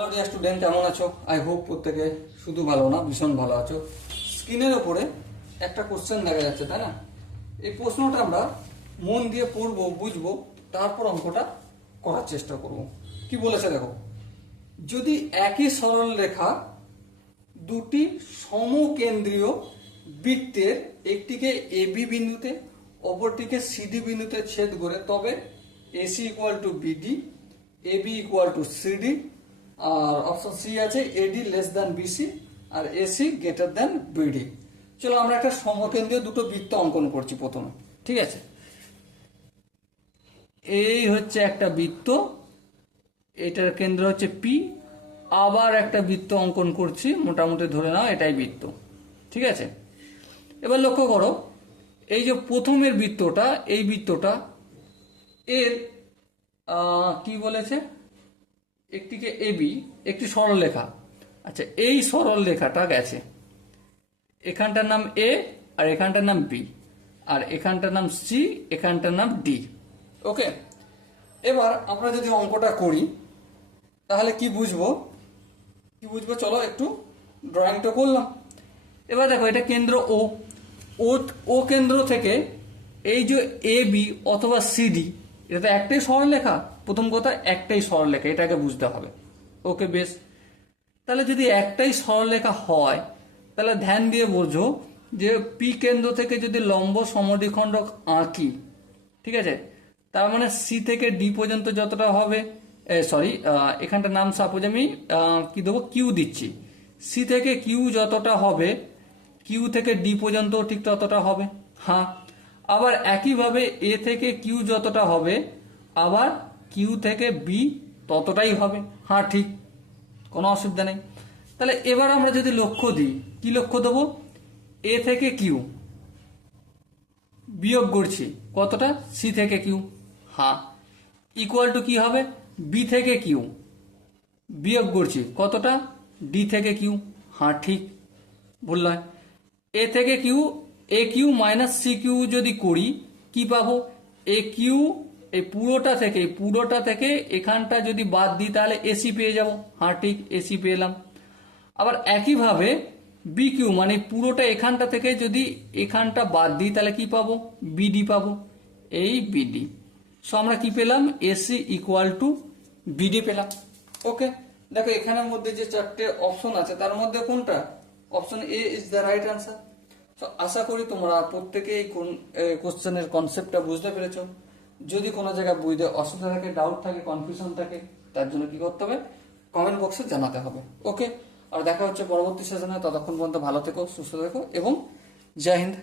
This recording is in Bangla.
হ্যালো স্টুডেন্ট কেমন আছো? আই হোপ প্রত্যেকে শুধু ভালো না, ভীষণ ভালো আছো। স্ক্রিনের ওপরে একটা কোশ্চেন দেখা যাচ্ছে, তাই না? এই প্রশ্নটা আমরা মন দিয়ে পড়ব, বুঝব, তারপর অঙ্কটা করার চেষ্টা করব। কি বলেছে দেখো? যদি একই সরল রেখা দুটি সমকেন্দ্রীয় বৃত্তের একটিকে এবি বিন্দুতে, অপরটিকে সিডি বিন্দুতে ছেদ করে, তবে AC equal to BD AB equal to CD R option C আছে এডি লেস দ্যান বিসি আর এসি গ্রেটার দ্যান বিডি চলো আমরা একটা সমকেন্দ্রীয় দুটো বৃত্ত অঙ্কন করছি প্রথমে, ঠিক আছে? এই হচ্ছে একটা বৃত্ত, এটার কেন্দ্র হচ্ছে পি আবার একটা বৃত্ত অঙ্কন করছি, মোটামুটি ধরে নাও এটাই বৃত্ত, ঠিক আছে? এবার লক্ষ্য করো, এই যে প্রথমের বৃত্তটা, এই বৃত্তটা, এর কি বলেছে? একটিকে এবি একটি সরলরেখা। আচ্ছা এই সরলরেখাটা গেছে। এখানটার নাম এ আর এখানটার নাম বি। আর এখানটার নাম সি, এখানটার নাম ডি। ওকে? এবার আমরা যদি অঙ্কটা করি, তাহলে কি বুঝব? কি বুঝব? চলো একটু ড্রয়িংটা করলাম। এবার দেখো, এটা কেন্দ্র ও ও কেন্দ্র থেকে এই যে এ বি অথবা সিডি এটা তো একটাই সরলরেখা প্রথম কথা একটাই সরলরেখা এটাকে বুঝতে হবে। ওকে, বেশ। তাহলে যদি একটাই সরলরেখা হয়, তাহলে ধ্যান দিয়ে বোঝো যে পি কেন্দ্র থেকে যদি লম্ব সমদ্বিখণ্ডক আঁকি, ঠিক আছে? তার মানে সি থেকে ডি পর্যন্ত যতটা হবে সরি এখানটার নাম সাপোজ আমি কি দেবো? কিউ দিচ্ছি। সি থেকে কিউ যতটা হবে কিউ থেকে ডি পর্যন্ত ঠিক ততটা হবে। হ্যাঁ আবার একইভাবে এ থেকে কিউ যতটা হবে, আবার কিউ থেকে বি ততটাই হবে। হ্যাঁ ঠিক। কোনো অসুবিধা নেই। তাহলে এবার আমরা যদি লক্ষ্য দিই, কি লক্ষ্য দেবো? এ থেকে কিউ বিয়োগ করছি। কতটা? সি থেকে কিউ। হ্যাঁ। ইকুয়াল টু কি হবে? বি থেকে কিউ বিয়োগ করছি। কতটা? ডি থেকে কিউ। হ্যাঁ ঠিক। নয়। এ থেকে Q A Q minus C Q যদি করি, কি পাবো? এ কিউ এই পুরোটা থেকে পুরোটা থেকে এখানটা যদি বাদ দিই, তাহলে এসি পেয়ে যাব। হ্যাঁ ঠিক এসি পেলাম। আবার একইভাবে বি কিউ মানে পুরোটা এখানটা থেকে যদি এখানটা বাদ দিই, তাহলে কি পাবো? বিডি পাবো। এই বিডি সো আমরা কি পেলাম? এসি ইকুয়াল টু বিডি পেলাম। ওকে দেখো, এখানের মধ্যে যে চারটে অপশন আছে, তার মধ্যে কোনটা? Option A is the right answer তো আশা করি তোমরা প্রত্যেকেই কোন কোশ্চেনের কনসেপ্টটা বুঝতে পেরেছ। যদি কোনো জায়গায় বুঝতে অসুবিধা থাকে ডাউট থাকে কনফিউশন থাকে, তার জন্য কি করতে হবে? কমেন্ট বক্সে জানাতে হবে। ওকে আর দেখা হচ্ছে পরবর্তী সেশনে ততক্ষণ পর্যন্ত ভালো থেকো, সুস্থ থেকো এবং জয় হিন্দ।